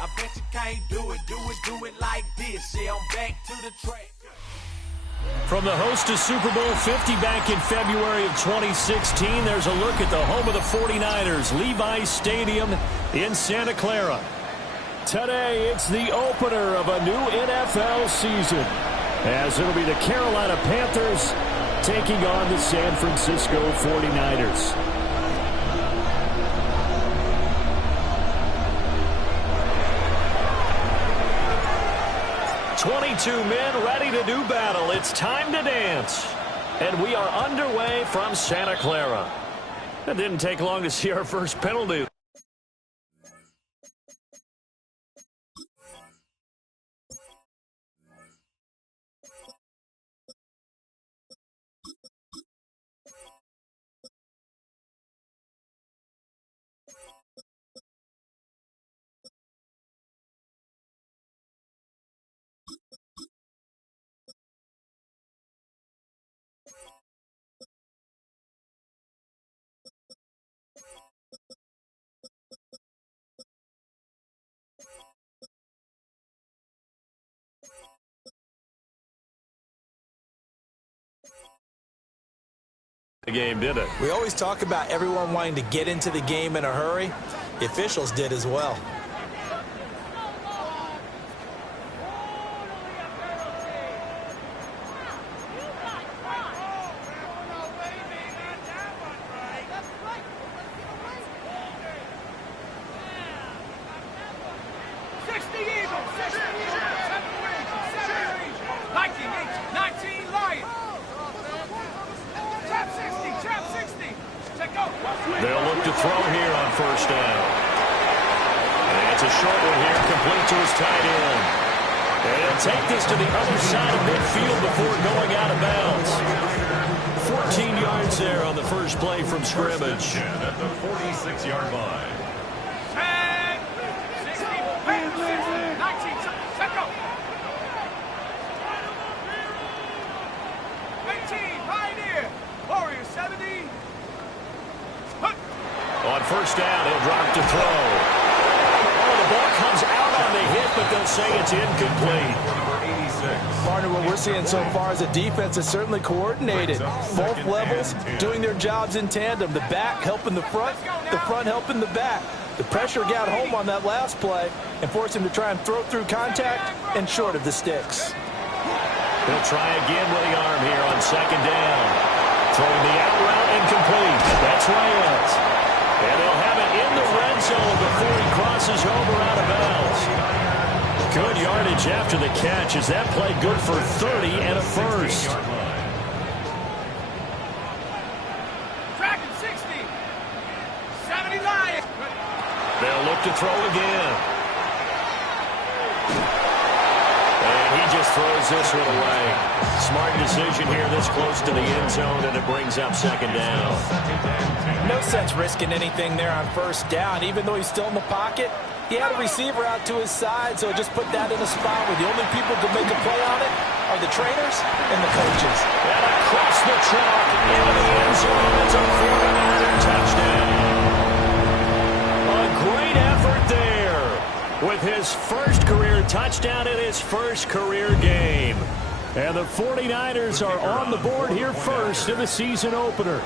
I bet you can't do it like this. Yeah, I'm back to the track. From the host to Super Bowl 50 back in February of 2016, there's a look at the home of the 49ers, Levi's Stadium in Santa Clara. Today, it's the opener of a new NFL season, as it'll be the Carolina Panthers taking on the San Francisco 49ers. "22 men ready to do battle. It's time to dance." And we are underway from Santa Clara. It didn't take long to see our first penalty. The game, did it? We always talk about everyone wanting to get into the game in a hurry. The officials did as well. They'll look to throw here on first down. And it's a short one here, complete to his tight end. And he'll take this to the other side of midfield before going out of bounds. 14 yards there on the first play from scrimmage. At the 46-yard line. 10, 16, 19, set go. 18, Pioneer. Warriors 70. On first down, he'll drop to throw. Oh, the ball comes out on the hit, but they'll say it's incomplete. Partner, what we're seeing so far is a defense is certainly coordinated. Both levels doing their jobs in tandem. The back helping the front helping the back. The pressure got home on that last play and forced him to try and throw through contact and short of the sticks. He'll try again with the arm here on second down. Throwing the out route incomplete. That's Reyes. And they'll have it in the red zone before he crosses over out of bounds. Good yardage after the catch. Is that play good for 30 and a first? Tracking 60. 70 Lions. They'll look to throw again. And he just throws this one away. Smart decision here this close to the end zone, and it brings up second down. No sense risking anything there on first down. Even though he's still in the pocket, he had a receiver out to his side, so just put that in a spot where the only people who can make a play on it are the trainers and the coaches. And across the track into the end zone. It's a 49er touchdown. A great effort there with his first career touchdown in his first career game. And the 49ers are on the board here first in the season opener.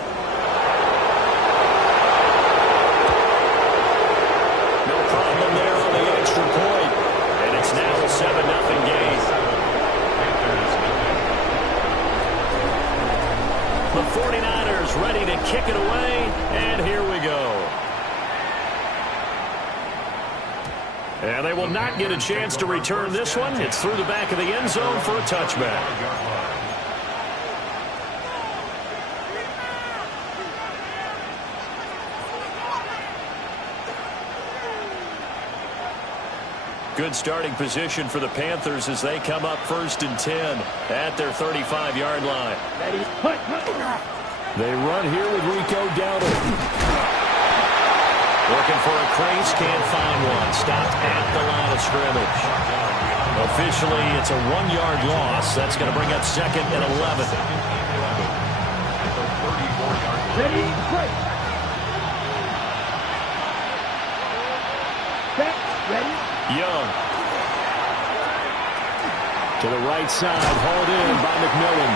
Now a 7-0 game. The 49ers ready to kick it away, and here we go. And they will not get a chance to return this one. It's through the back of the end zone for a touchback. Good starting position for the Panthers as they come up 1st and 10 at their 35-yard line. They run here with Rico Dowdle. Looking for a crease, can't find one. Stopped at the line of scrimmage. Officially, it's a 1-yard loss. That's going to bring up 2nd and 11. Ready, break. Set, ready. Young. To the right side, hauled in by McMillan.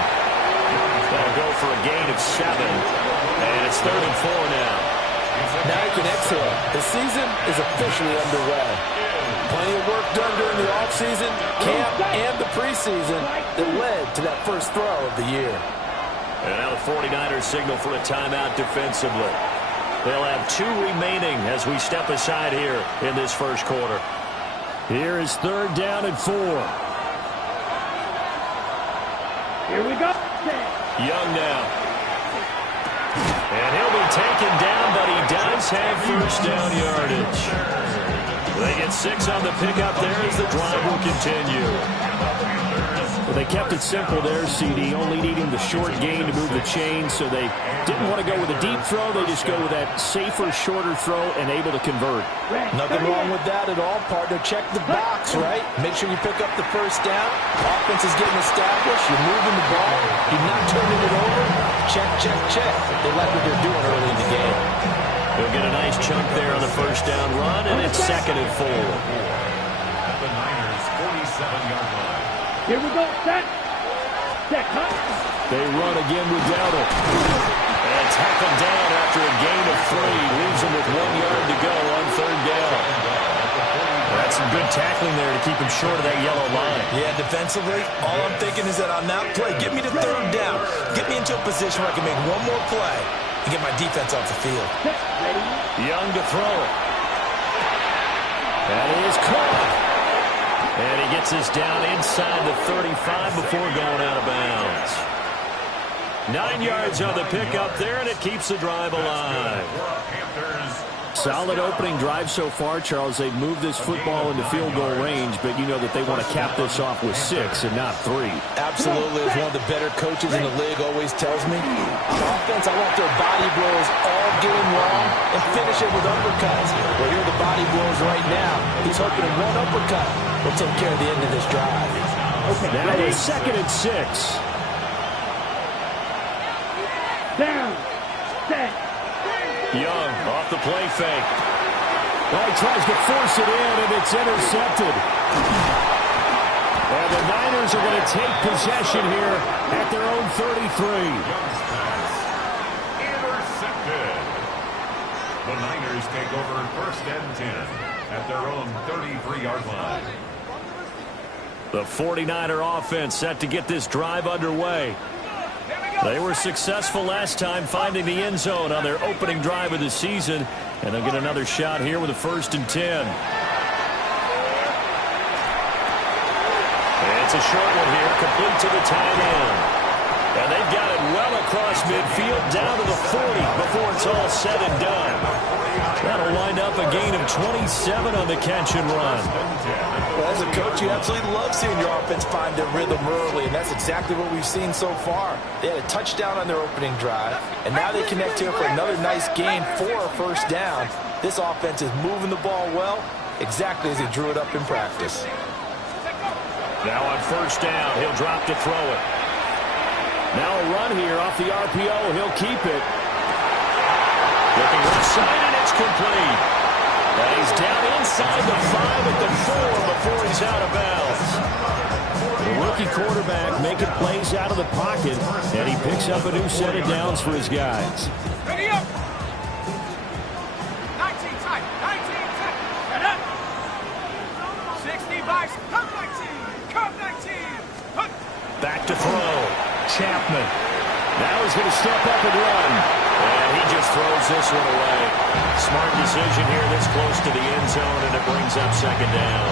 That'll go for a gain of 7. And it's 3rd and 4 now. Now you can exhale. The season is officially underway. Plenty of work done during the offseason, camp, and the preseason that led to that first throw of the year. And now the 49ers signal for a timeout defensively. They'll have 2 remaining as we step aside here in this first quarter. Here is 3rd down and 4. Here we go. Young now. And he'll be taken down, but he does have first down yardage. They get 6 on the pickup there as the drive will continue. Well, they kept it simple there, CD, only needing the short gain to move the chain, so they didn't want to go with a deep throw. They just go with that safer, shorter throw and able to convert. Nothing wrong with that at all, partner. Check the box, right? Make sure you pick up the first down. Offense is getting established. You're moving the ball. You're not turning it over. Check, check, check. They like what they're doing early in the game. They'll get a nice chunk there on the first down run, and it's 2nd and 4. At the Niners' 47-yard line. Here we go. Set. Set. Huh? They run again with Dowdle. And tackle down after a gain of 3. Leaves him with 1 yard to go on 3rd down. That's some good tackling there to keep him short of that yellow line. Yeah, defensively, all I'm thinking is that on that play, get me to 3rd down. Get me into a position where I can make one more play and get my defense off the field. Young to throw it. That is caught. And he gets us down inside the 35 before going out of bounds. 9 yards on the pickup there, and it keeps the drive alive. Solid opening drive so far, Charles. They've moved this football into field goal range, but you know that they want to cap this off with 6 and not 3. Absolutely. As one of the better coaches in the league always tells me, on offense, I want their body blows all game long and finish it with uppercuts. Well, here are the body blows right now. He's hoping in one uppercut will take care of the end of this drive. Okay, now it's 2nd and 6. Down. Set. Young off the play fake. Well, he tries to force it in, and it's intercepted. And the Niners are going to take possession here at their own 33. Intercepted. The Niners take over 1st and 10 at their own 33-yard line. The 49er offense set to get this drive underway. They were successful last time finding the end zone on their opening drive of the season, and they'll get another shot here with a 1st and 10. And it's a short one here, complete to the tight end. And they've got it well across midfield, down to the 40 before it's all said and done. That'll wind up a gain of 27 on the catch and run. Well, as a coach, you absolutely love seeing your offense find their rhythm early, and that's exactly what we've seen so far. They had a touchdown on their opening drive, and now they connect here for another nice gain for a 1st down. This offense is moving the ball well, exactly as he drew it up in practice. Now on 1st down, he'll drop to throw it. Now a run here off the RPO. He'll keep it. Looking left side, and it's complete. And he's down inside the 5 at the 4 before he's out of bounds. The rookie quarterback making plays out of the pocket, and he picks up a new set of downs for his guys. Ready up. 19 tight. 19 tight. Head up. 60 bikes. Come 19. Come 19. Back to throw. Chapman. Now he's going to step up and run. And he just throws this one away. Smart decision here this close to the end zone, and it brings up 2nd down.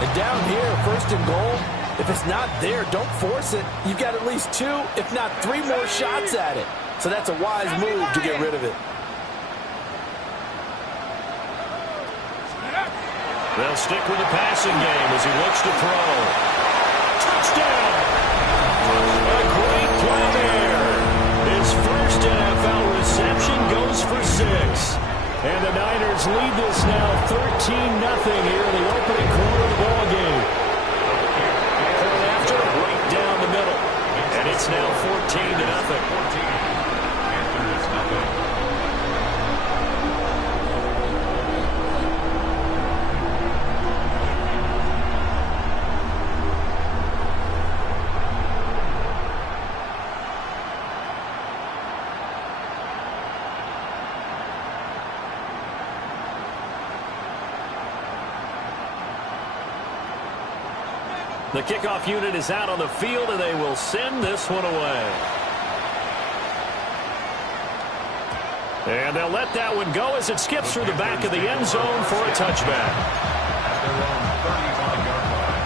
And down here, 1st and goal, if it's not there, don't force it. You've got at least 2, if not 3 more shots at it. So that's a wise move to get rid of it. They'll stick with the passing game as he looks to throw. Touchdown! A great play there. His first NFL reception goes for 6. And the Niners lead this now 13-0 here in the opening quarter of the ball game. And after, right down the middle. And it's now 14-0. The kickoff unit is out on the field, and they will send this one away. And they'll let that one go as it skips through the back of the end zone for a touchback. At their own 35-yard line.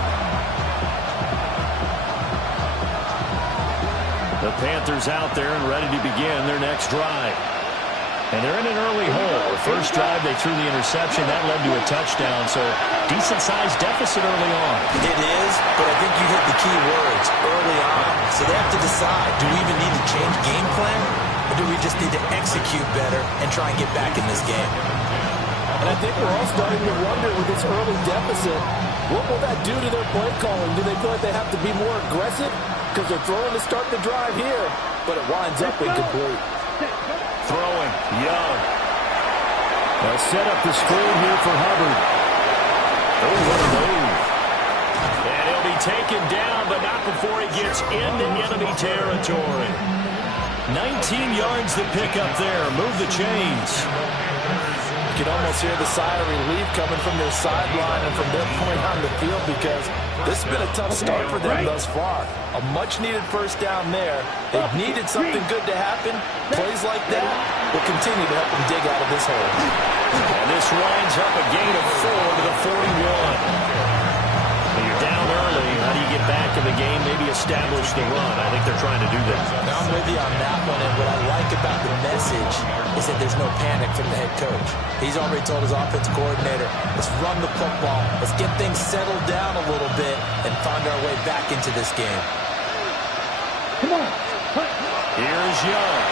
The Panthers out there and ready to begin their next drive. And they're in an early hole. The first drive, they threw the interception. That led to a touchdown, so decent-sized deficit early on. It is, but I think you hit the key words, early on. So they have to decide, do we even need to change game plan, or do we just need to execute better and try and get back in this game? And I think we're all starting to wonder with this early deficit, what will that do to their play calling? Do they feel like they have to be more aggressive? Because they're throwing to start the drive here, but it winds up incomplete. Throwing, Young. They'll set up the screen here for Hubbard. Oh, what a move. And he'll be taken down, but not before he gets into enemy territory. 19 yards to pick up there. Move the chains. You can almost hear the sigh of relief coming from their sideline and from their point on the field because this has been a tough start for them thus far. A much-needed first down there. They've needed something good to happen. Plays like that will continue to help them dig out of this hole. And this winds up a gain of 4 to the 41. When you're down early, how do you get back in the game, maybe establish the run? I think they're trying to do that. Now I'm with you on that one, and what I like about the message is that there's no panic from the head coach. He's already told his offense coordinator, let's run the football, let's get things settled down a little bit and find our way back into this game. Come on. Here's Young.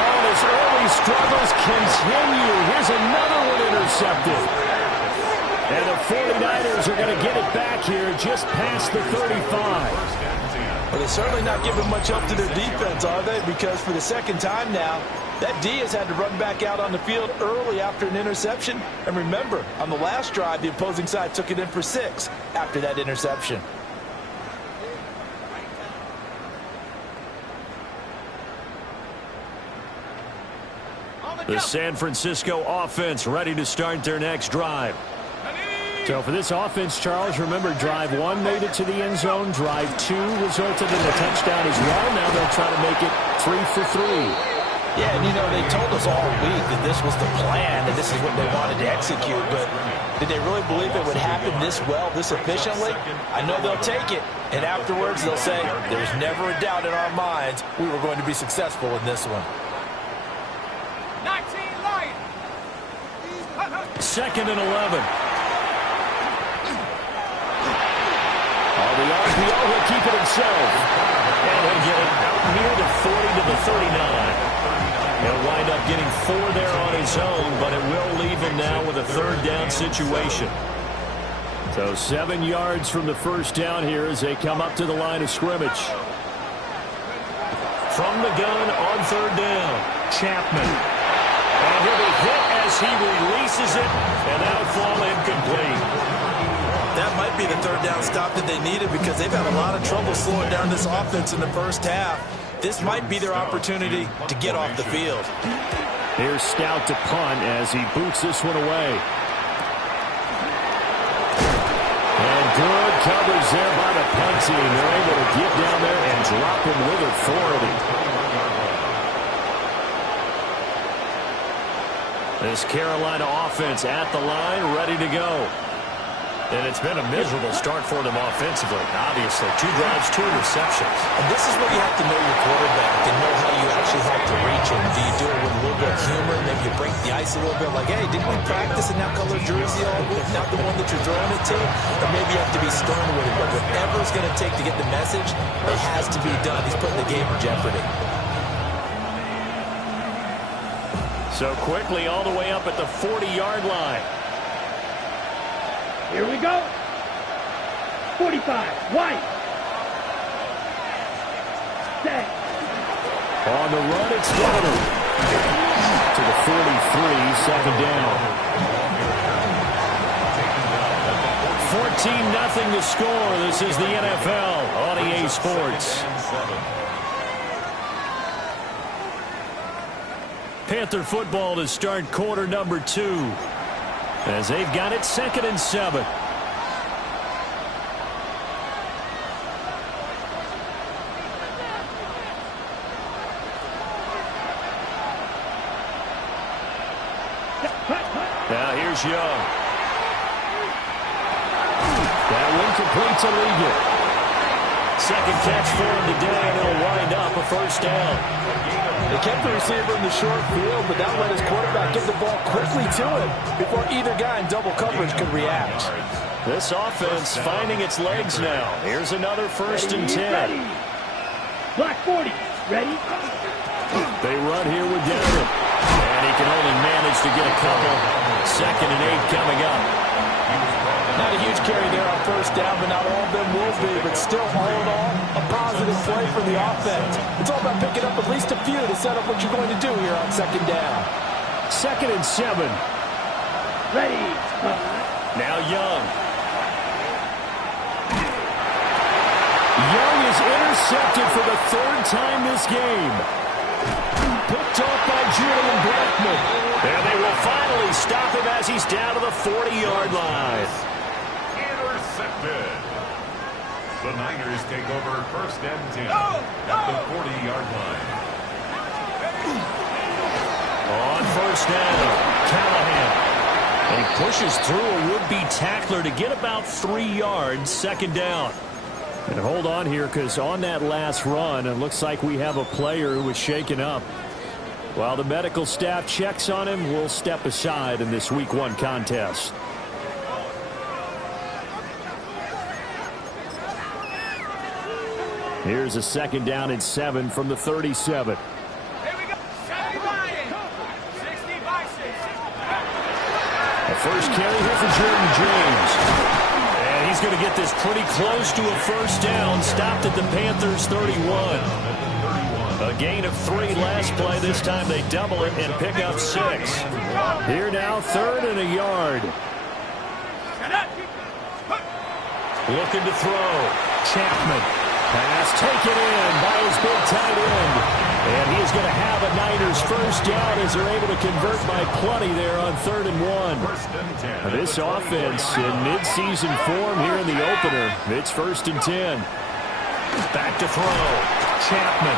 Oh, his early struggles continue. Here's another one intercepted. And the 49ers are going to get it back here just past the 35. Well, they're certainly not giving much help to their defense, are they? Because for the second time now, that D has had to run back out on the field early after an interception. And remember, on the last drive, the opposing side took it in for 6 after that interception. The San Francisco offense ready to start their next drive. So for this offense, Charles, remember drive 1 made it to the end zone. Drive 2 resulted in a touchdown as well. Now they'll try to make it 3 for 3. Yeah, and you know, they told us all week that this was the plan and this is what they wanted to execute. But did they really believe it would happen this well, this efficiently? I know they'll take it. And afterwards, they'll say, there's never a doubt in our minds we were going to be successful in this one. 19 Lions. 2nd and 11. The RPO will keep it himself. And he'll get it out near the 40 to the 39. He'll wind up getting 4 there on his own, but it will leave him now with a 3rd down situation. So 7 yards from the first down here as they come up to the line of scrimmage. From the gun on 3rd down, Chapman. And he'll be hit as he releases it, and that'll fall incomplete. That might be the 3rd down stop that they needed because they've had a lot of trouble slowing down this offense in the first half. This might be their opportunity to get off the field. Here's Stout to punt as he boots this one away. And good coverage there by the punt team. They're able to get down there and drop him with authority. This Carolina offense at the line, ready to go. And it's been a miserable start for them offensively. Obviously, 2 drives, 2 interceptions. And this is where you have to know your quarterback and know how you actually have to reach him. Do you do it with a little bit of humor? Maybe you break the ice a little bit like, hey, didn't we practice in that color jersey all week? Not the one that you're throwing it to? Or maybe you have to be stern with it. But whatever it's going to take to get the message, it has to be done. He's putting the game in jeopardy. So quickly all the way up at the 40-yard line. Here we go. 45. White. Set. On the run, it's Donald. To the 43, 2nd down. 14-0 to score. This is the NFL on EA Sports. Panther football to start quarter number 2. As they've got it 2nd and 7. Now here's Young. That one completes a Ligon. Second catch for him today, and it'll wind up a first down. They kept the receiver in the short field, but that let his quarterback get the ball quickly to him before either guy in double coverage could react. This offense finding its legs now. Here's another first and 10. Ready. Black 40. Ready. They run here with Denton. And he can only manage to get a couple. 2nd and 8 coming up. Not a huge carry there on first down, but not all of them will be. But still, all in all, a positive play for the offense. It's all about picking up at least a few to set up what you're going to do here on 2nd down. 2nd and 7. Ready. Now Young. Young is intercepted for the 3rd time this game. Picked off by Julian Blackmon. And they will finally stop him as he's down to the 40-yard line. Intercepted. The Niners take over 1st and 10 at the 40-yard line. On first down, Callahan. And he pushes through a would-be tackler to get about 3 yards, 2nd down. And hold on here, because on that last run, it looks like we have a player who was shaken up. While the medical staff checks on him, we'll step aside in this Week 1 contest. Here's a 2nd down and 7 from the 37. Here we go. 70 by 60 by 6. A first carry here for Jordan James. And he's going to get this pretty close to a first down. Stopped at the Panthers' 31. A gain of 3 last play. This time they double it and pick up 6. Here now, 3rd and a yard. Looking to throw. Chapman. Pass taken in by his big tight end. And he's going to have a Niners first down as they're able to convert by plenty there on 3rd and 1. This offense in midseason form here in the opener. It's 1st and 10. Back to throw. Chapman.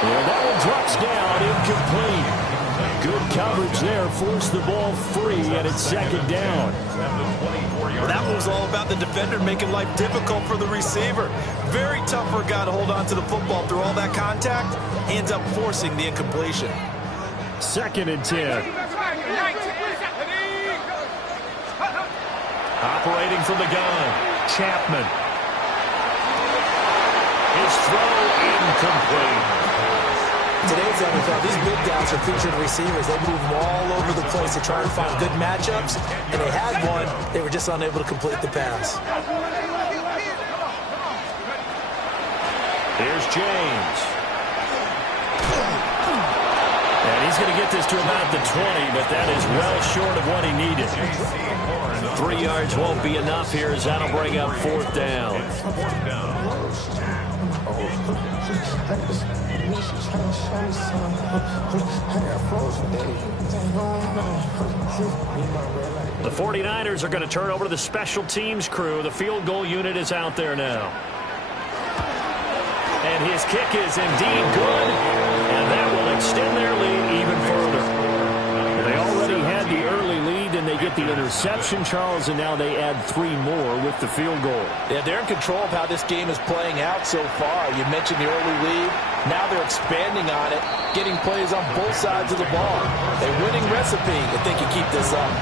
Well, that one drops down, incomplete. Good coverage there, forced the ball free, and it's 2nd down. Well, that one was all about the defender making life difficult for the receiver. Very tough for a guy to hold on to the football through all that contact. He ends up forcing the incompletion. 2nd and 10. Operating from the gun, Chapman. His throw incomplete. Today's NFL, these big guys are featured receivers. They move all over the place to try and find good matchups, and they had one. They were just unable to complete the pass. Here's James. And he's going to get this to about the 20, but that is well short of what he needed. 3 yards won't be enough here as that'll bring up 4th down. The 49ers are going to turn over to the special teams crew. The field goal unit is out there now. And his kick is indeed good, and that will extend their lead even further. They already had the early lead, and they get the interception, Charles, and now they add 3 more with the field goal. Yeah, they're in control of how this game is playing out so far. You mentioned the early lead. Now they're expanding on it, getting plays on both sides of the ball. A winning recipe if they can keep this up.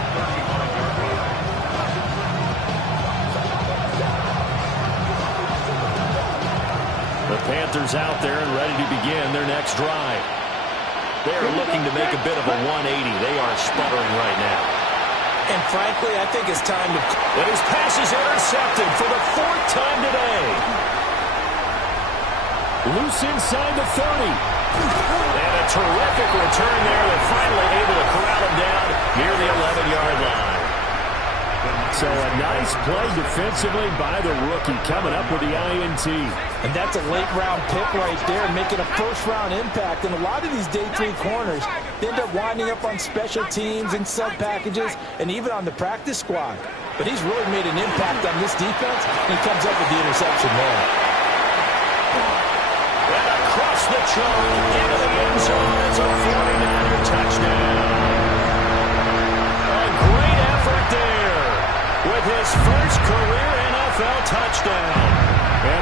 The Panthers out there and ready to begin their next drive. They're looking to make a bit of a 180. They are sputtering right now. And frankly, I think it's time to... And his pass is intercepted for the 4th time today. Loose inside the 30. And a terrific return there. They're finally able to corral him down near the 11-yard line. So a nice play defensively by the rookie coming up with the INT. And that's a late-round pick right there, making a first-round impact. And a lot of these day 3 corners, they end up winding up on special teams and sub-packages and even on the practice squad. But he's really made an impact on this defense, and he comes up with the interception there. And across the chalk into the end zone. It's a 49er touchdown.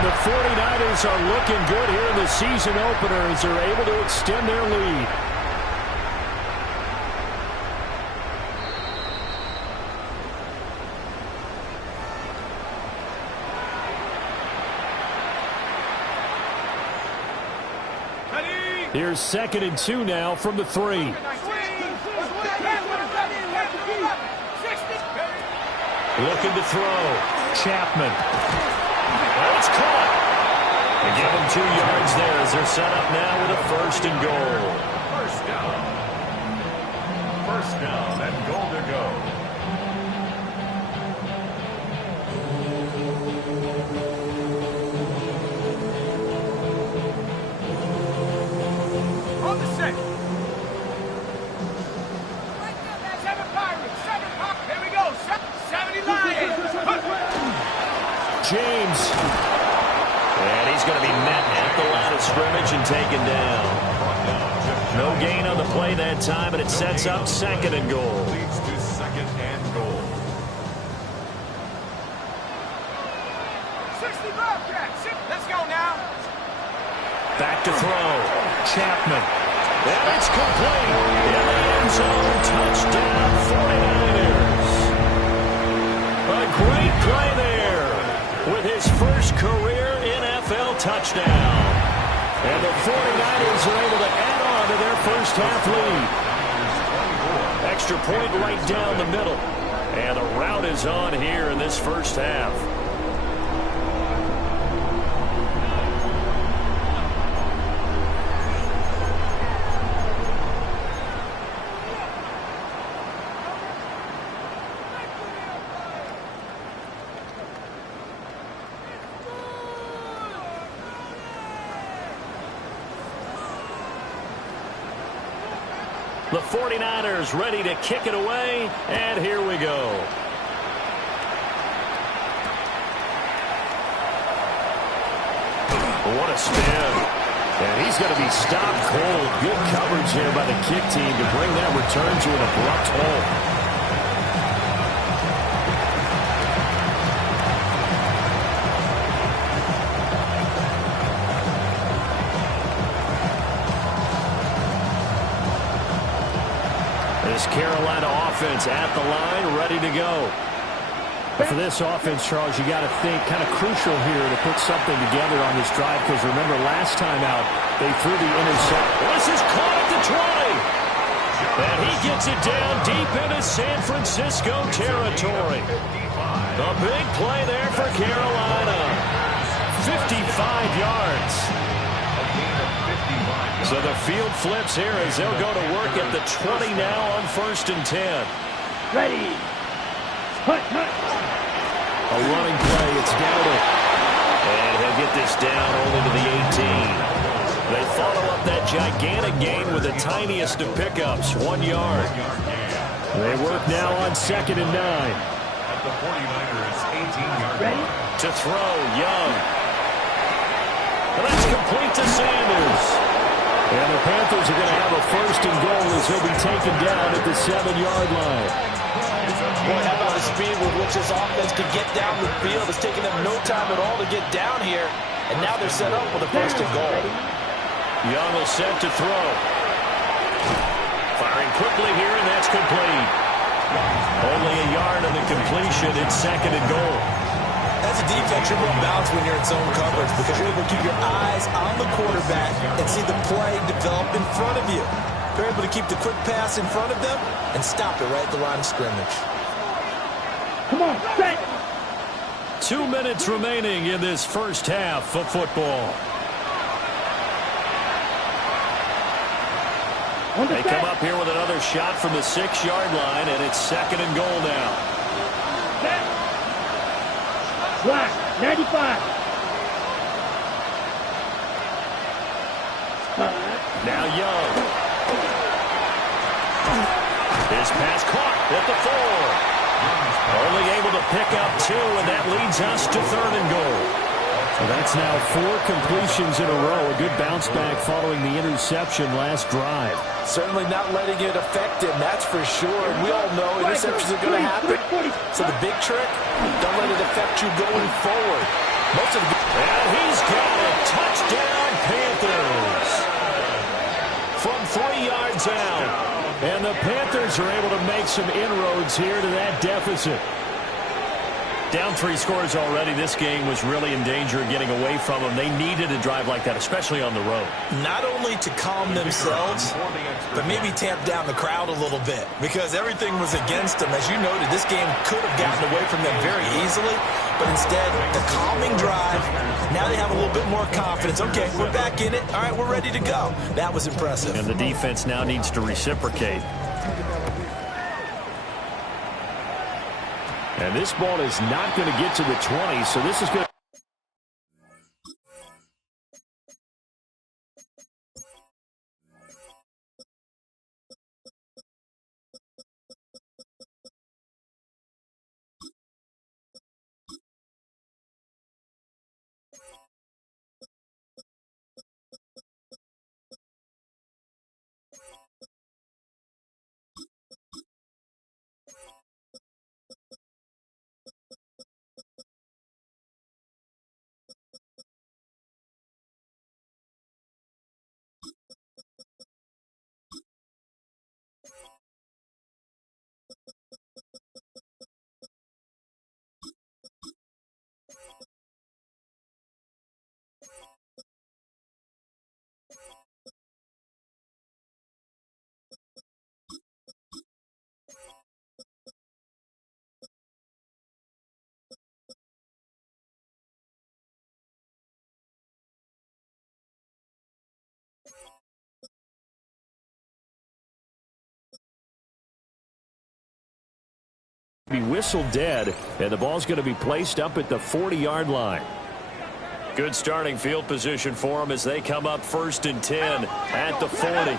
the 49ers are looking good here in the season opener as they're able to extend their lead. Here's 2nd and 2 now from the 3. Looking to throw. Chapman. That's caught. They give him 2 yards there as they're set up now with a 1st and goal. First down and goal to go. On the set. 7 Pirates, 7 Hawks. Here we go. 70 Lions. James. And he's going to be met at the line of scrimmage and taken down. No gain on the play that time, and it sets up 2nd and goal. Leads to 2nd and goal. 60 Bobcats. Let's go now. Back to throw. Chapman. And it's complete. In the end zone. Touchdown, 49ers. A great play there with his first career NFL touchdown. And the 49ers are able to add on to their first half lead. Extra point right down the middle. And the rout is on here in this first half. The 49ers ready to kick it away, and here we go. What a spin. And he's going to be stopped cold. Good coverage here by the kick team to bring that return to an abrupt halt. This Carolina offense at the line, ready to go. But for this offense, Charles, you got to think kind of crucial here to put something together on this drive, because remember last time out, they threw the intercept. This is caught at the 20. And he gets it down deep into San Francisco territory. A big play there for Carolina. 55 yards. So the field flips here as they'll go to work at the 20 now on 1st and 10. Ready. Hut. A running play, it's Dowdle. And he'll get this down only to the 18. They follow up that gigantic gain with the tiniest of pickups, 1 yard. They work now on 2nd and 9. At the 49ers 18-yard line. To throw, Young. And that's complete to Sanders. And the Panthers are going to have a 1st and goal as he'll be taken down at the 7-yard line. Boy, how about the speed with which this offense can get down the field? It's taking them no time at all to get down here. And now they're set up with a 1st and goal. Young will set to throw. Firing quickly here, and that's complete. Only a yard on the completion. It's 2nd and goal. As a defense, you're more balanced when you're in zone coverage because you're able to keep your eyes on the quarterback and see the play develop in front of you. You're able to keep the quick pass in front of them and stop it right at the line of scrimmage. Come on, set. 2 minutes remaining in this first half of football. They come up here with another shot from the 6-yard line, and it's 2nd and goal now. Black, 95. Now Young. His pass caught at the 4. Only able to pick up 2, and that leads us to 3rd and goal. So that's now 4 completions in a row. A good bounce back following the interception last drive. Certainly not letting it affect him, that's for sure. And we all know interceptions are going to happen. So the big trick, don't let it affect you going forward. Most of the... And he's got it. Touchdown, Panthers. From 3 yards out. And the Panthers are able to make some inroads here to that deficit. Down 3 scores already. This game was really in danger of getting away from them. They needed a drive like that, especially on the road. Not only to calm themselves, but maybe tamp down the crowd a little bit, because everything was against them. As you noted, this game could have gotten away from them very easily, but instead, the calming drive, now they have a little bit more confidence. Okay, we're back in it. All right, we're ready to go. That was impressive. And the defense now needs to reciprocate. And this ball is not going to get to the 20, so this is going to... be whistled dead, and the ball's going to be placed up at the 40-yard line. Good starting field position for them as they come up 1st and 10 at the 40.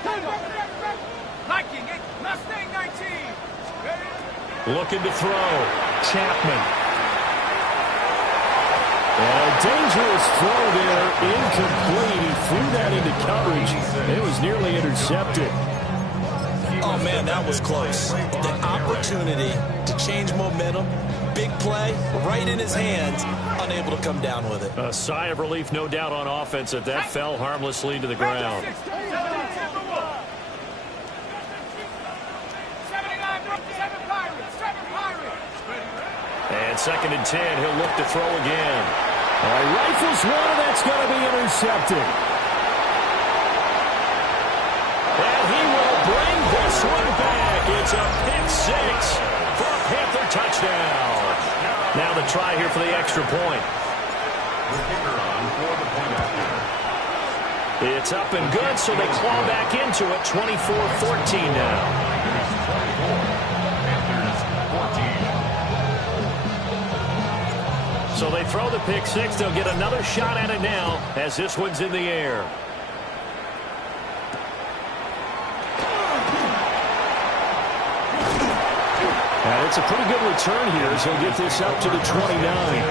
Mustang 19. Looking to throw. Chapman. And a dangerous throw there, incomplete. He threw that into coverage. It was nearly intercepted. Oh, man, that was close. The opportunity to change momentum, big play, right in his hands, unable to come down with it. A sigh of relief, no doubt, on offense that fell harmlessly to the ground. And 2nd and 10, he'll look to throw again. Rifles one, and that's going to be intercepted. And he will bring this one back. It's a pick 6 for a Panther touchdown. Now the try here for the extra point. It's up and good, so they claw back into it. 24-14 now. So they throw the pick 6. They'll get another shot at it now as this one's in the air. And it's a pretty good return here as he'll get this up to the 29.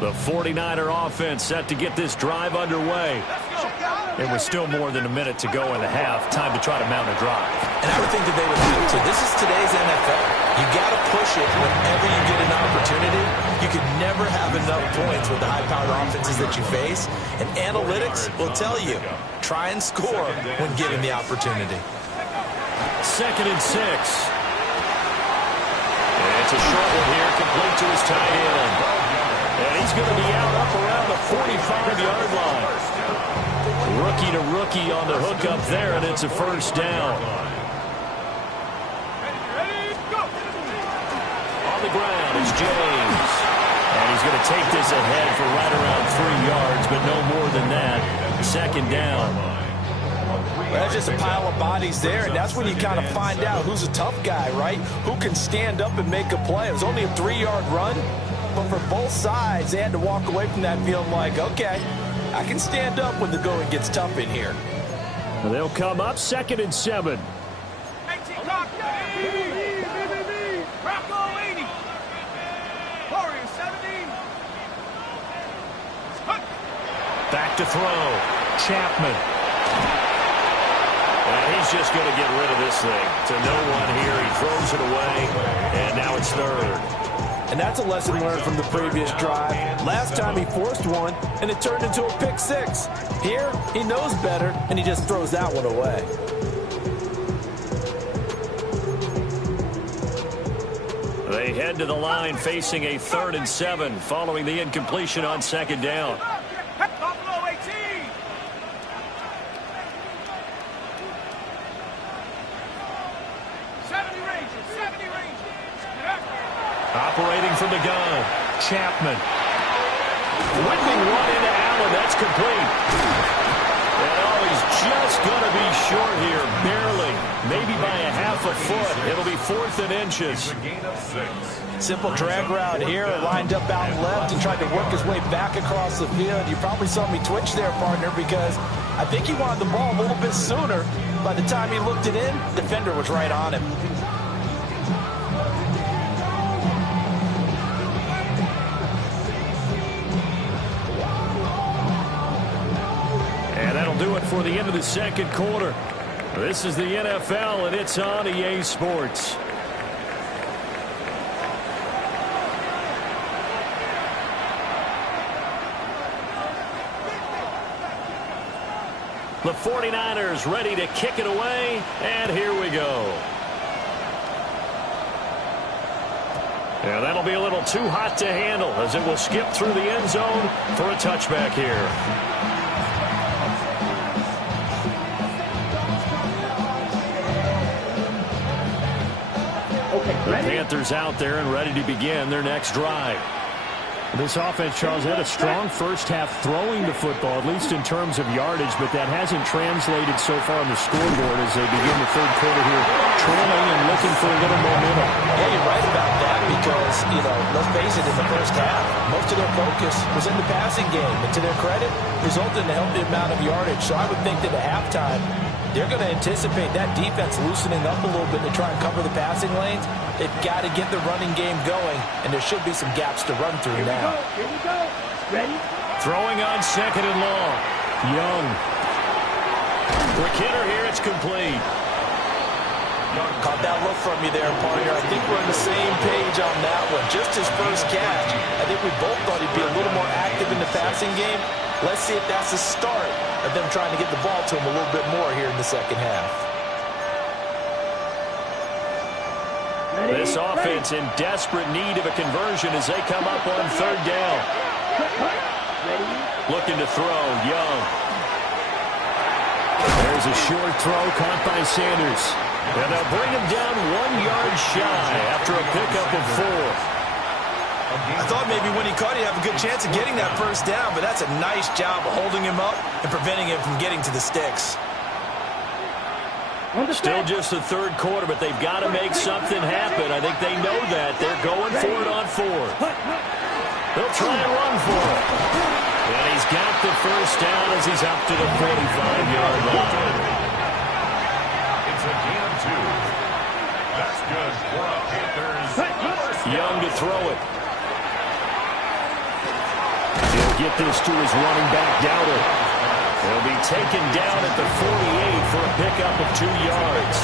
The 49er offense set to get this drive underway. It was still more than a minute to go in the half. Time to try to mount a drive. And I would think that they would have to. This is today's NFL. You got to push it whenever you get an opportunity. You could never have enough points with the high-powered offenses that you face. And analytics will tell you, try and score when given the opportunity. 2nd and 6. And it's a short one here, complete to his tight end. And he's going to be out up around the 45-yard line. Rookie to rookie on the hook up there, and it's a 1st down. On the ground is James. And he's going to take this ahead for right around 3 yards, but no more than that. 2nd down. That's just a pile of bodies there, and that's when you kind of find out who's a tough guy, right? Who can stand up and make a play. It was only a 3-yard run, but for both sides, they had to walk away from that feeling like, okay, I can stand up when the going gets tough in here. They'll come up 2nd and 7. Back to throw. Chapman. And he's just going to get rid of this thing. To no one here. He throws it away, and now it's third. And that's a lesson learned from the previous drive. Last time he forced one, and it turned into a pick six. Here, he knows better, and he just throws that one away. They head to the line facing a 3rd and 7 following the incompletion on 2nd down. Buffalo 18. Operating from the gun, Chapman. Whipping one into Allen. That's complete. And he's just going to be short here, barely. Maybe by a half a foot. It'll be 4th and inches. A gain of 6. Simple drag route here, lined up out left and tried to work his way back across the field. You probably saw me twitch there, partner, because I think he wanted the ball a little bit sooner. By the time he looked it in, defender was right on him. And that'll do it for the end of the 2nd quarter. This is the NFL, and it's on EA Sports. The 49ers ready to kick it away, and here we go. And that'll be a little too hot to handle as it will skip through the end zone for a touchback here. The Panthers out there and ready to begin their next drive. This offense, Charles, had a strong first half throwing the football, at least in terms of yardage, but that hasn't translated so far on the scoreboard as they begin the 3rd quarter here, trailing and looking for a little momentum. Yeah, you're right about that because, let's face it, in the first half, most of their focus was in the passing game. And to their credit, resulted in a healthy amount of yardage. So I would think that at halftime, they're going to anticipate that defense loosening up a little bit to try and cover the passing lanes. They've got to get the running game going, and there should be some gaps to run through now. Here we go. Ready? Throwing on 2nd and long. Young. Quick hitter here. It's complete. Caught that look from you there, partner. I think we're on the same page on that one. Just his first catch. I think we both thought he'd be a little more active in the passing game. Let's see if that's the start of them trying to get the ball to him a little bit more here in the 2nd half. Ready? This offense in desperate need of a conversion as they come up on 3rd down. Ready? Looking to throw, Young. There's a short throw caught by Sanders. And they'll bring him down 1 yard shy after a pickup of 4. I thought maybe when he caught, he'd have a good chance of getting that first down, but that's a nice job of holding him up and preventing him from getting to the sticks. Still just the 3rd quarter, but they've got to make something happen. I think they know that. They're going for it on 4th. They'll try and run for it. And he's got the first down as he's up to the 45-yard line. It's a gain of 2. That's good for a Panthers. Young to throw it. He'll get this to his running back, Dowdle. He'll be taken down at the 48 for a pickup of 2 yards.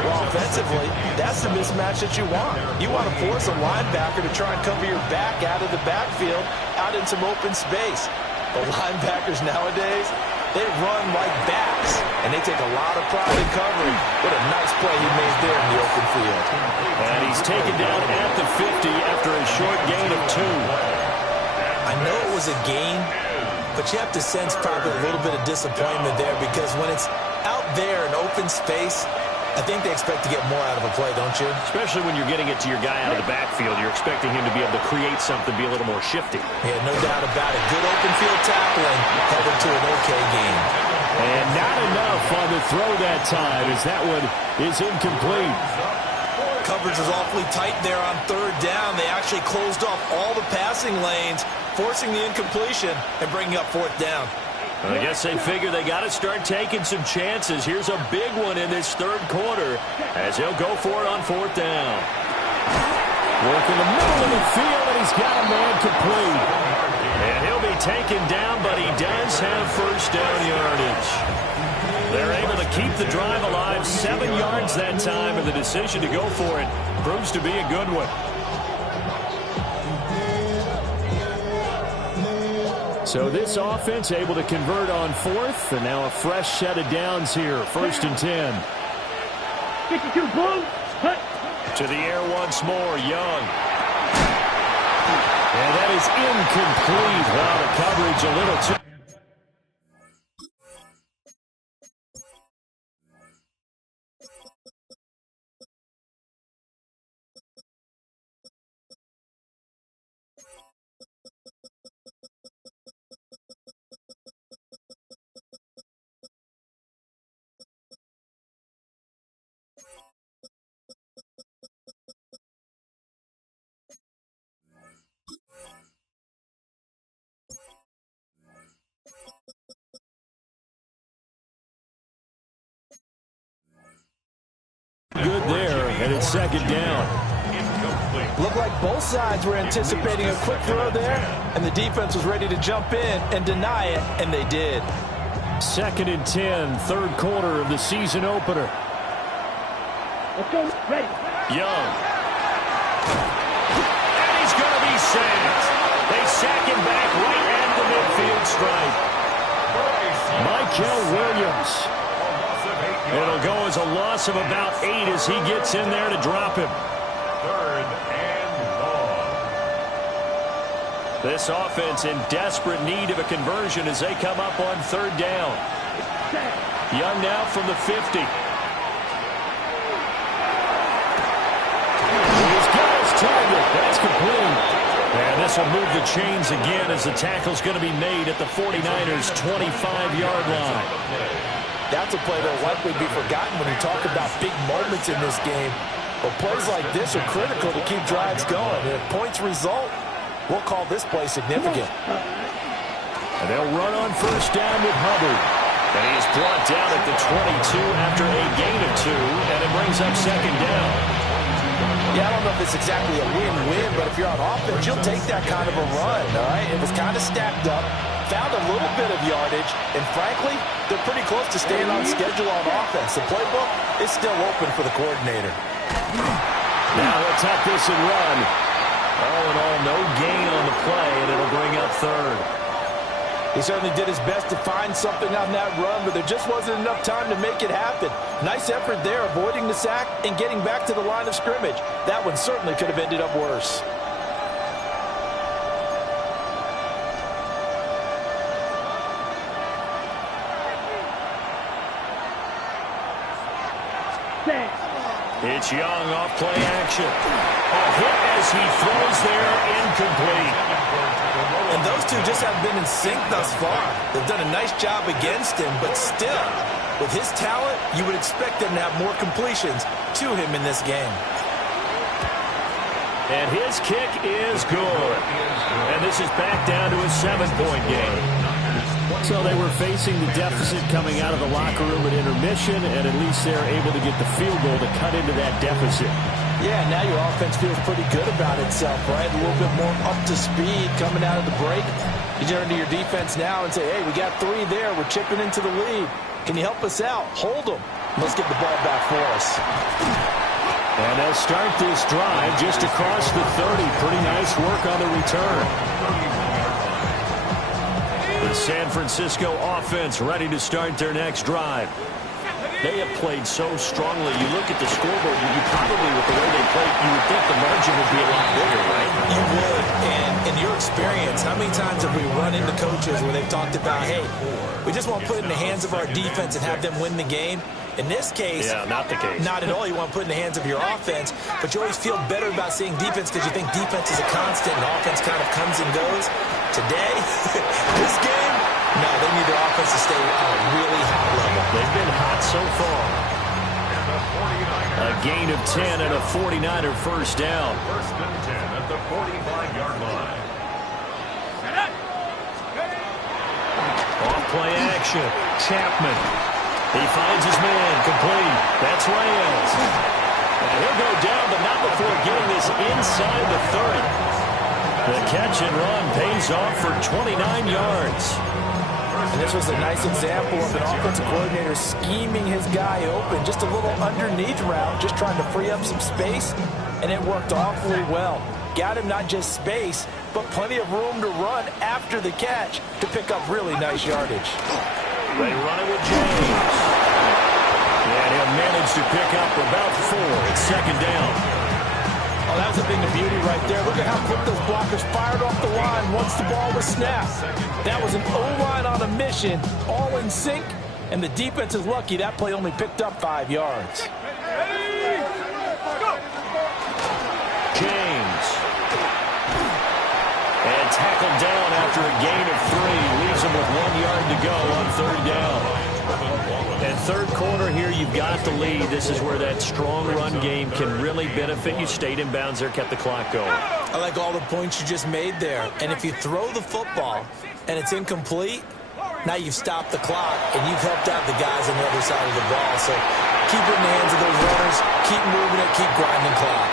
Well, offensively, that's the mismatch that you want. You want to force a linebacker to try and cover your back out of the backfield, out in some open space. The linebackers nowadays, they run like backs, and they take a lot of pride in covering. What a nice play he made there in the open field. And he's taken down at the 50 after a short gain of 2. I know it was a gain, but you have to sense probably a little bit of disappointment there because when it's out there in open space, I think they expect to get more out of a play, don't you? Especially when you're getting it to your guy out of the backfield. You're expecting him to be able to create something, be a little more shifty. Yeah, no doubt about it. Good open field tackling, headed to an okay game. And not enough on the throw that time as that one is incomplete. Coverage was awfully tight there on 3rd down. They actually closed off all the passing lanes, forcing the incompletion and bringing up 4th down. I guess they figure they got to start taking some chances. Here's a big one in this 3rd quarter as he'll go for it on 4th down. Working the middle of the field, and he's got a man complete. And he'll be taken down, but he does have first down yardage. They're able to keep the drive alive, 7 yards that time, and the decision to go for it proves to be a good one. So this offense able to convert on fourth, and now a fresh set of downs here, 1st and 10. 52 Blue. Hut. To the air once more, Young. And that is incomplete. Wow, the coverage a little too... Good there, and it's 2nd down. Looked like both sides were anticipating a quick throw there, and the defense was ready to jump in and deny it, and they did. 2nd and 10, 3rd quarter of the season opener. Let's go. Ready. Young. And he's going to be sacked. They sack him back right at the midfield stripe. Michael Williams. It'll go as a loss of about 8 as he gets in there to drop him. 3rd and long. This offense in desperate need of a conversion as they come up on 3rd down. Young now from the 50. He's got his target. That's complete. And this will move the chains again as the tackle's going to be made at the 49ers' 25-yard line. That's a play that will likely be forgotten when you talk about big moments in this game. But plays like this are critical to keep drives going. And if points result, we'll call this play significant. And they'll run on 1st down with Hubbard. And he's brought down at the 22 after a gain of 2, and it brings up 2nd down. Yeah, I don't know if it's exactly a win-win, but if you're on offense, you'll take that kind of a run, all right? It was kind of stacked up, found a little bit of yardage, and frankly, they're pretty close to staying on schedule on offense. The playbook is still open for the coordinator. Now he'll tuck this and run. All in all, no gain on the play, and it'll bring up 3rd. He certainly did his best to find something on that run, but there just wasn't enough time to make it happen. Nice effort there, avoiding the sack and getting back to the line of scrimmage. That one certainly could have ended up worse. It's Young off play action. A hit as he throws there, incomplete. And those two just haven't been in sync thus far. They've done a nice job against him, but still, with his talent, you would expect them to have more completions to him in this game. And his kick is good. And this is back down to a 7-point game. So they were facing the deficit coming out of the locker room at intermission, and at least they're able to get the field goal to cut into that deficit. Yeah, now your offense feels pretty good about itself, right? A little bit more up to speed coming out of the break. You turn to your defense now and say, hey, we got 3 there. We're chipping into the lead. Can you help us out? Hold them. Let's get the ball back for us. And they'll start this drive just across the 30. Pretty nice work on the return. The San Francisco offense ready to start their next drive. They have played so strongly. You look at the scoreboard, you probably, with the way they played, you would think the margin would be a lot bigger, right? You would. And in your experience, how many times have we run into coaches where they've talked about, hey, we just want to put it in the hands of our defense and have them win the game? In this case, yeah, not the case. Not at all. You want to put it in the hands of your offense, but you always feel better about seeing defense because you think defense is a constant and offense kind of comes and goes. Today, this game, no, they need their offense to stay at a really high level. They've been hot so far. A gain of 10 and a 49er first down. 1st and 10 at the 45-yard line. Off play action. Chapman. He finds his man. Complete. That's Reyes. And he'll go down, but not before before getting this inside the 30. The catch and run pays off for 29 yards. And this was a nice example of an offensive coordinator scheming his guy open. Just a little underneath route, just trying to free up some space, and it worked awfully well. Got him not just space, but plenty of room to run after the catch to pick up really nice yardage. They run it with James. And he'll manage to pick up about 4. It's second down. Oh, that was a thing of beauty right there. Look at how quick those blockers fired off the line once the ball was snapped. That was an O-line on a mission, all in sync, and the defense is lucky that play only picked up 5 yards. James. And tackled down after a gain of 3. Leaves him with 1 yard to go on third down. And third quarter here, you've got the lead. This is where that strong run game can really benefit you. Stayed in bounds there, kept the clock going. I like all the points you just made there. And if you throw the football and it's incomplete, now you've stopped the clock and you've helped out the guys on the other side of the ball. So keep it in the hands of those runners, keep moving it, keep grinding clock.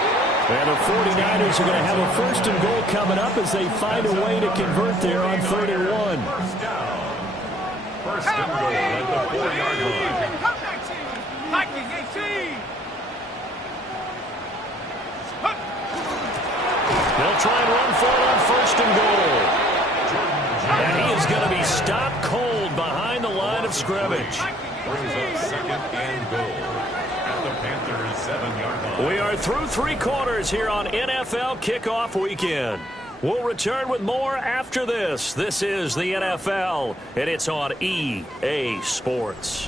And the 49ers are going to have a first and goal coming up as they find a way to convert there on 3rd and 1. First and goal at the 4-yard line. Vikings 18. They'll try and run for it on 1st and goal. And he is going to be stopped cold behind the line of scrimmage. Brings up second and goal at the Panthers' 7-yard line. We are through 3 quarters here on NFL Kickoff Weekend. We'll return with more after this. This is the NFL, and it's on EA Sports.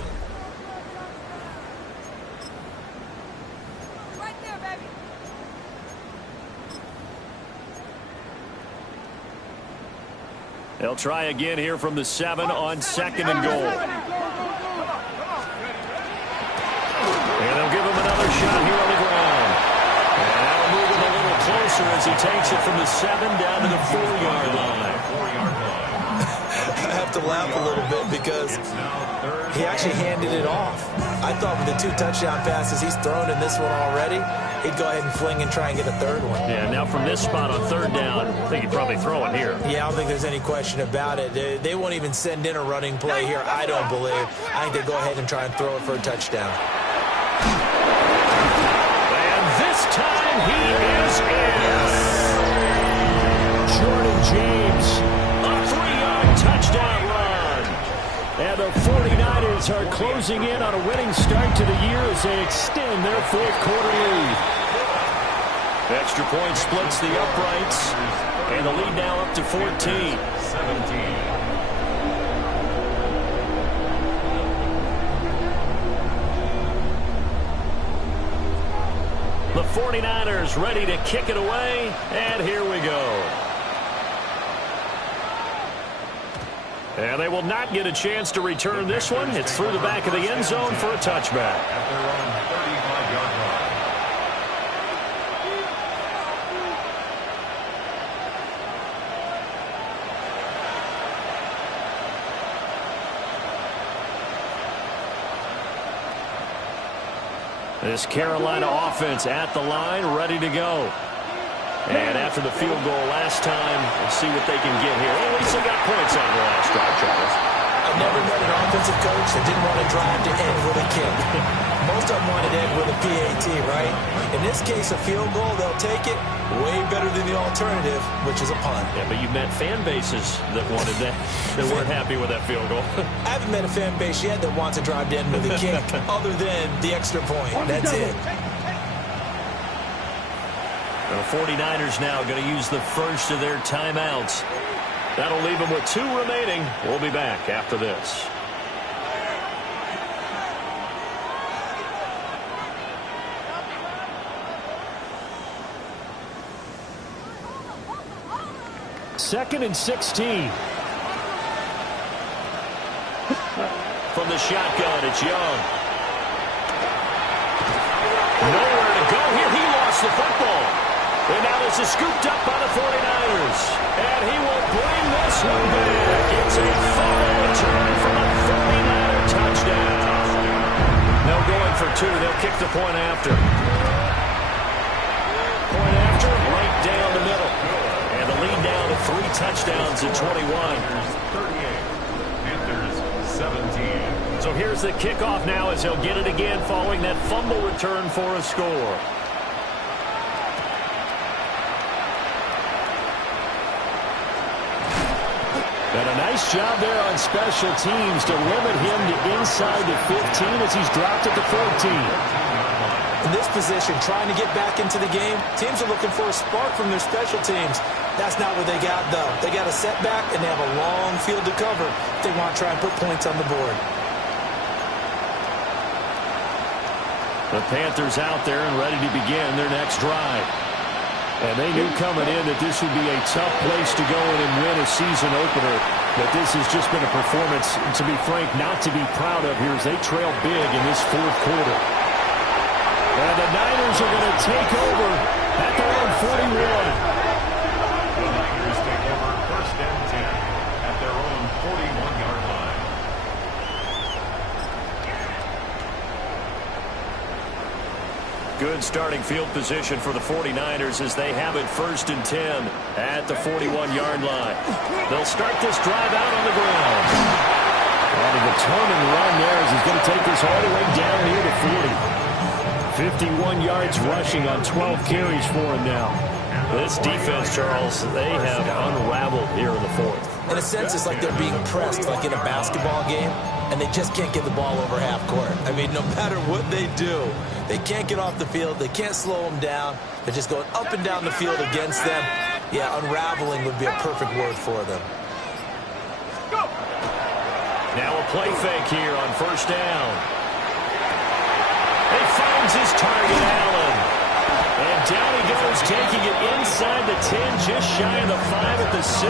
Right there, baby. They'll try again here from the 7 on 2nd and goal. And they'll give him another shot here on the ground. And that'll move him a little closer as he takes it from the 7 down to the 4-yard line. I have to laugh a little bit because he actually handed it off. I thought with the 2 touchdown passes he's thrown in this one already, he'd go ahead and fling and try and get a 3rd one. Yeah, now from this spot on 3rd down, I think he'd probably throw it here. Yeah, I don't think there's any question about it. They won't even send in a running play here, I don't believe. I think they go ahead and try and throw it for a touchdown. And this time he is in. Jordan James, a 3-yard touchdown run. And the 49ers are closing in on a winning start to the year as they extend their 4th quarter lead. Extra point splits the uprights, and the lead now up to 14. 17. The 49ers ready to kick it away, and here we go. And they will not get a chance to return this one. It's through the back of the end zone for a touchback. At their own 35-yard line. This Carolina offense at the line, ready to go. And after the field goal last time, we'll see what they can get here. At least they got points out of the last drive, Charles. I've never met an offensive coach that didn't want to drive to end with a kick. Most of them wanted to end with a PAT, right? In this case, a field goal, they'll take it. Way better than the alternative, which is a punt. Yeah, but you've met fan bases that wanted that, that weren't happy with that field goal. I haven't met a fan base yet that wants to drive to end with a kick other than the extra point. That's it. The 49ers now going to use the first of their timeouts. That'll leave them with 2 remaining. We'll be back after this. Second and 16. From the shotgun, it's Young. Nowhere to go here. He lost the football. And now this is scooped up by the 49ers. And he will bring this one back. It's a fumble return from a 49er touchdown. No going for 2. They'll kick the point after. touchdowns at 21. 38. Panthers 17. So here's the kickoff now as he'll get it again following that fumble return for a score. And a nice job there on special teams to limit him to inside the 15 as he's dropped at the 14. In this position, trying to get back into the game, teams are looking for a spark from their special teams. That's not what they got, though. They got a setback, and they have a long field to cover if they want to try and put points on the board. The Panthers out there and ready to begin their next drive. And they knew coming in that this would be a tough place to go in and win a season opener. But this has just been a performance, to be frank, not to be proud of here as they trail big in this fourth quarter. And the Niners are going to take over at their own 41. The Niners take over first and 10 at their own 41-yard line. Good starting field position for the 49ers as they have it first and 10 at the 41-yard line. They'll start this drive out on the ground. And a determined run there as he's going to take this all the way down near the 40. 51 yards rushing on 12 carries for him now. This defense, Charles, they have unraveled here in the fourth. In a sense, it's like they're being pressed like in a basketball game, and they just can't get the ball over half court. I mean, no matter what they do, they can't get off the field. They can't slow them down. They're just going up and down the field against them. Yeah, unraveling would be a perfect word for them. Now a play fake here on first down. He finds his target, Allen. And down he goes, taking it inside the 10, just shy of the 5 at the 6.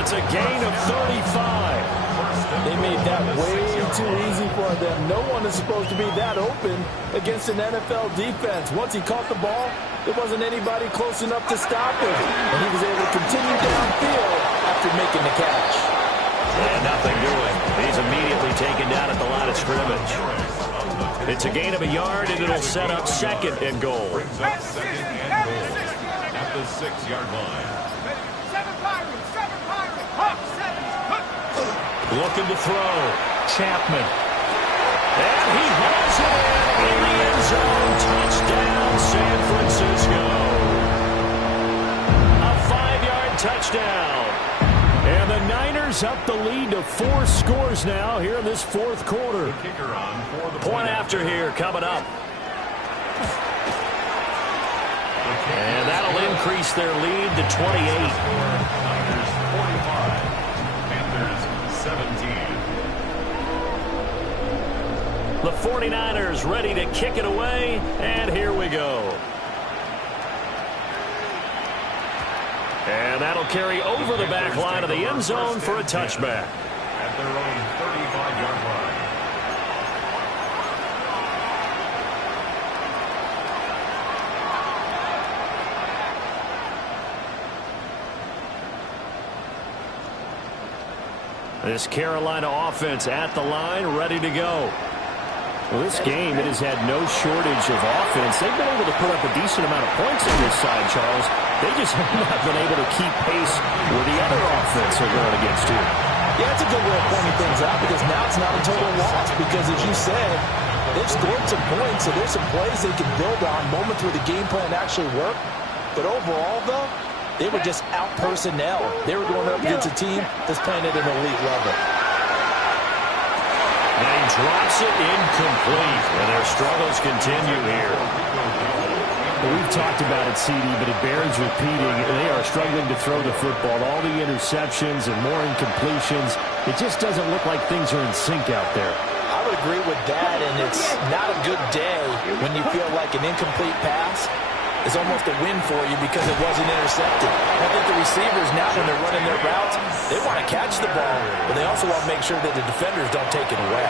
It's a gain of 35. They made that way too easy for them. No one is supposed to be that open against an NFL defense. Once he caught the ball, there wasn't anybody close enough to stop him. And he was able to continue downfield after making the catch. And nothing doing. He's immediately taken down at the line of scrimmage. It's a gain of a yard, and it'll set up second and goal. Brings up second and goal at the 6-yard line. 7 Pirates, 7 Pirates, Hawks, 7. Looking to throw. Chapman. And he hauls it in the end zone. Touchdown, San Francisco. A 5-yard touchdown. And the Niners up the lead to 4 scores now here in this fourth quarter. The kicker on for the Point after here coming up. And that'll increase their lead to 28. Niners 45, Panthers 17. The 49ers ready to kick it away, and here we go. And that'll carry over the back line of the end zone for a touchback. At their own 35-yard line. This Carolina offense at the line, ready to go. Well, this game, it has had no shortage of offense. They've been able to put up a decent amount of points on this side, Charles. They just have not been able to keep pace with the other offense they're going against here. Yeah, that's a good way of pointing things out because now it's not a total loss because, as you said, they've scored some points, so there's some plays they can build on, moments where the game plan actually worked. But overall, though, they were just out personnel. They were going up against a team that's playing at an elite level. And he drops it incomplete, and their struggles continue here. Well, we've talked about it, CD, but it bears repeating. They are struggling to throw the football. All the interceptions and more incompletions. It just doesn't look like things are in sync out there. I would agree with that, and it's not a good day when you feel like an incomplete pass is almost a win for you because it wasn't intercepted. I think the receivers now, when they're running their routes, they want to catch the ball, but they also want to make sure that the defenders don't take it away.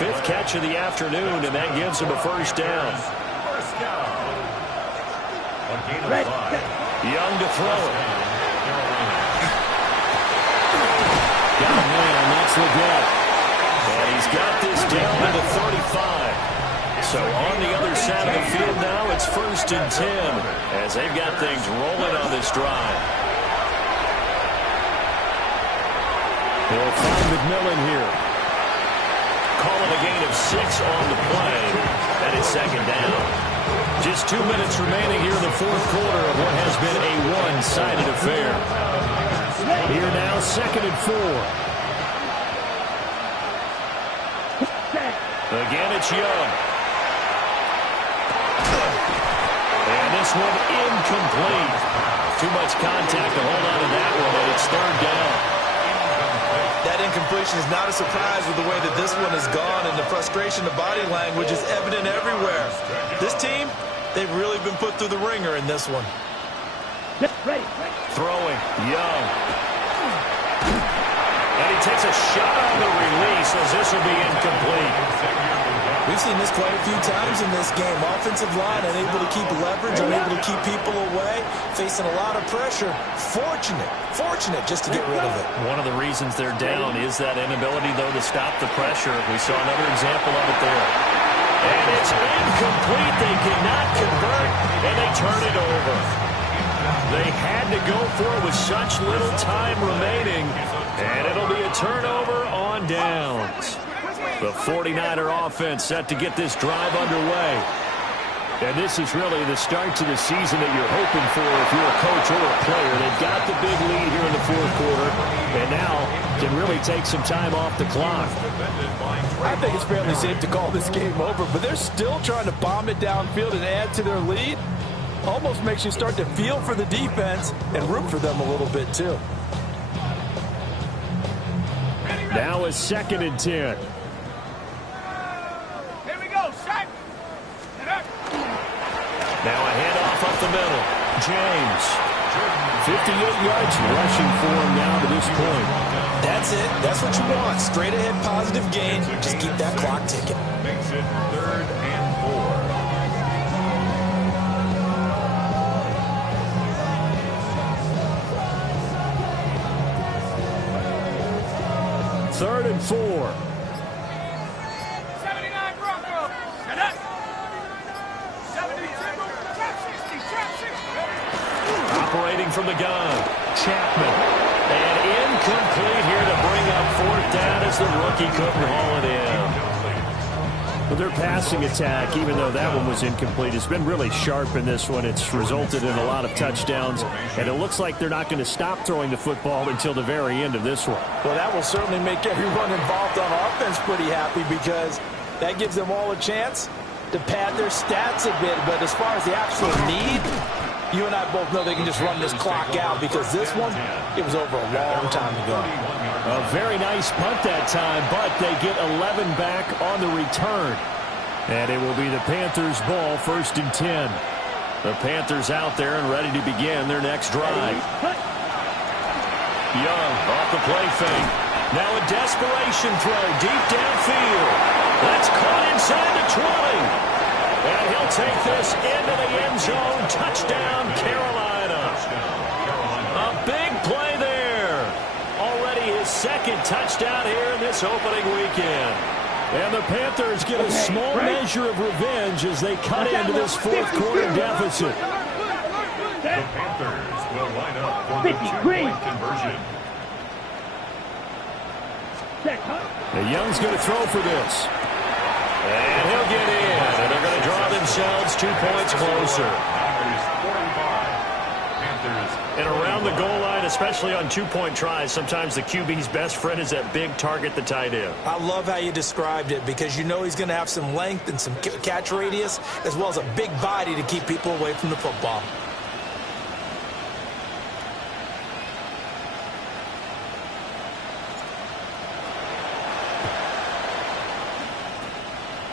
5th catch of the afternoon, and that gives him a first down. First down. A gain of 5. Young to throw it. Got a man, that's Leggett. And he's got this down to the 35. So on the other side of the field now, it's first and 10 as they've got things rolling on this drive. They'll find McMillan here. Call it a gain of 6 on the play. That is second down. Just 2 minutes remaining here in the fourth quarter of what has been a one-sided affair. Here now, 2nd and 4. Again, it's Young. And this one incomplete. Too much contact to hold on to that one, and it's third down. That incompletion is not a surprise with the way that this one has gone, and the frustration of body language is evident everywhere. This team, they've really been put through the ringer in this one. Throwing, Young. And he takes a shot on the release as this will be incomplete. We've seen this quite a few times in this game. Offensive line unable to keep leverage, unable to keep people away, facing a lot of pressure. Fortunate just to get rid of it. One of the reasons they're down is that inability, though, to stop the pressure. We saw another example of it there. And it's incomplete. They cannot convert, and they turn it over. They had to go for it with such little time remaining, and it'll be a turnover on downs. The 49er offense set to get this drive underway. And this is really the start to the season that you're hoping for if you're a coach or a player. They've got the big lead here in the fourth quarter, and now can really take some time off the clock. I think it's fairly safe to call this game over, but they're still trying to bomb it downfield and add to their lead. Almost makes you start to feel for the defense and root for them a little bit, too. Now a 2nd and 10. Now a handoff up the middle. James. 58 yards rushing for him now to this point. That's it. That's what you want. Straight ahead positive gain. Just keep that clock ticking. Makes it 3rd and 4. Third and 4. 79 Broncos. Set up. 72. Trap 60. Trap 60. Operating from the gun. Chapman. And incomplete here to bring up 4th down as the rookie couldn't haul it in. Well, their passing attack, even though that one was incomplete, has been really sharp in this one. It's resulted in a lot of touchdowns, and it looks like they're not going to stop throwing the football until the very end of this one. Well, that will certainly make everyone involved on offense pretty happy because that gives them all a chance to pad their stats a bit. But as far as the actual need, you and I both know they can just run this clock out because this one, it was over a long time ago. A very nice punt that time, but they get 11 back on the return. And it will be the Panthers' ball, 1st and 10. The Panthers out there and ready to begin their next drive. Young off the play fake. Now a desperation throw deep downfield. That's caught inside the 20. And he'll take this into the end zone. Touchdown, Carolina. A big play there. Already his 2nd touchdown here in this opening weekend. And the Panthers get a small measure of revenge as they cut into this fourth quarter deficit. The Panthers will line up for the 2-point conversion. The Young's going to throw for this. And he'll get in. And they're going to draw themselves 2 points closer. And around the goal line, especially on 2-point tries, sometimes the QB's best friend is that big target, the tight end. I love how you described it because you know he's going to have some length and some catch radius as well as a big body to keep people away from the football.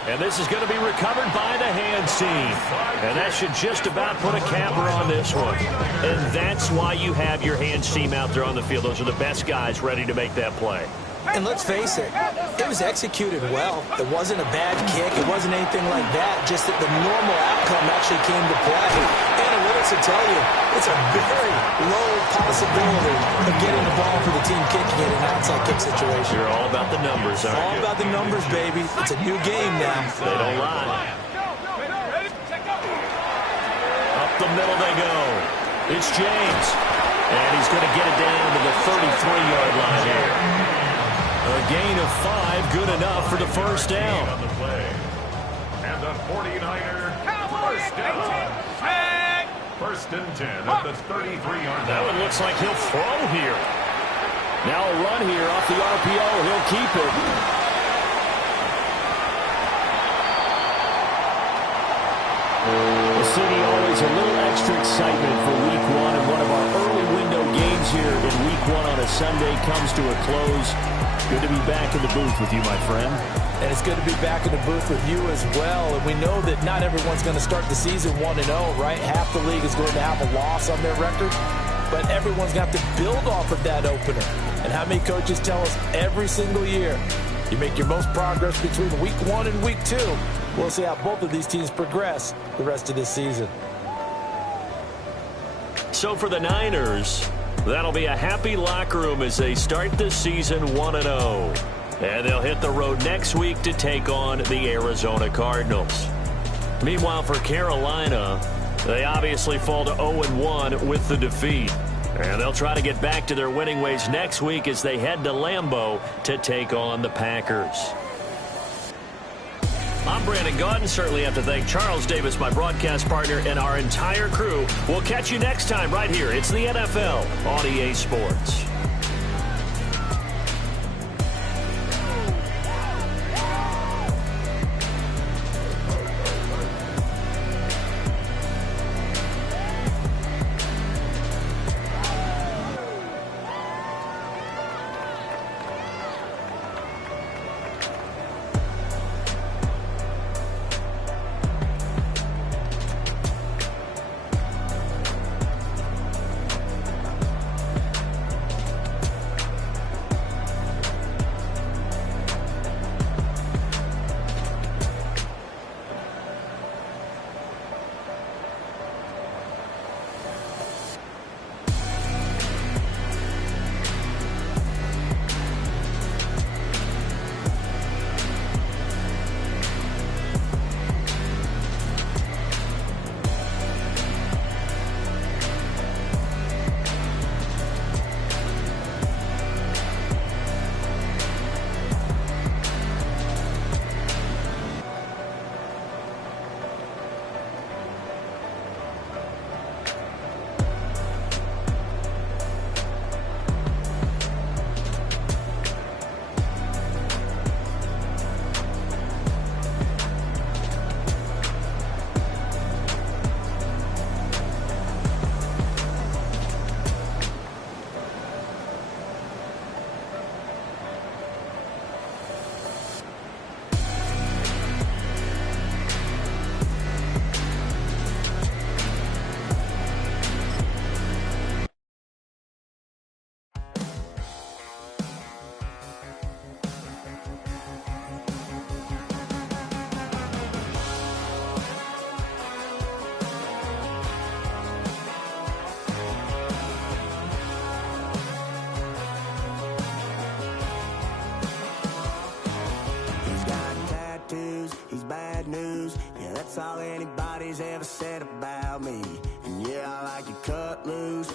And this is going to be recovered by the hands team. And that should just about put a capper on this one. And that's why you have your hands team out there on the field. Those are the best guys ready to make that play. And let's face it, it was executed well. It wasn't a bad kick. It wasn't anything like that. Just that the normal outcome actually came to play. Analytics will tell you it's a very low possibility of getting the ball for the team kicking it in an outside kick situation. You're all about the numbers, aren't you? All about the numbers, baby. It's a new game now. They don't lie. Up the middle they go. It's James. And he's going to get it down to the 33-yard line here. A gain of 5, good enough for the first down. On the play. And the 49er first down. First and 10 at the 33-yard line. That one looks like he'll throw here. Now a run here off the RPO. He'll keep it. The city always a little extra excitement for Week 1, and one of our early window games here in Week 1 on a Sunday comes to a close. Good to be back in the booth with you, my friend. And it's good to be back in the booth with you as well. And we know that not everyone's going to start the season 1-0, right? Half the league is going to have a loss on their record. But everyone's going to have to build off of that opener. And how many coaches tell us every single year, you make your most progress between Week 1 and Week 2. We'll see how both of these teams progress the rest of this season. So for the Niners, that'll be a happy locker room as they start the season 1-0. And they'll hit the road next week to take on the Arizona Cardinals. Meanwhile, for Carolina, they obviously fall to 0-1 with the defeat. And they'll try to get back to their winning ways next week as they head to Lambeau to take on the Packers. I'm Brandon Gaudin. Certainly have to thank Charles Davis, my broadcast partner, and our entire crew. We'll catch you next time right here. It's the NFL on EA Sports. all anybody's ever said about me. And yeah, I like you cut loose,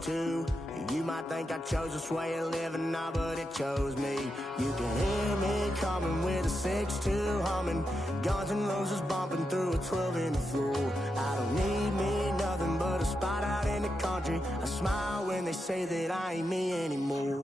too. You might think I chose this way of living now, but it chose me. You can hear me coming with a 6-2 humming, Guns N' Roses bumping through a 12 in the floor. I don't need me nothing but a spot out in the country. I smile when they say that I ain't me anymore.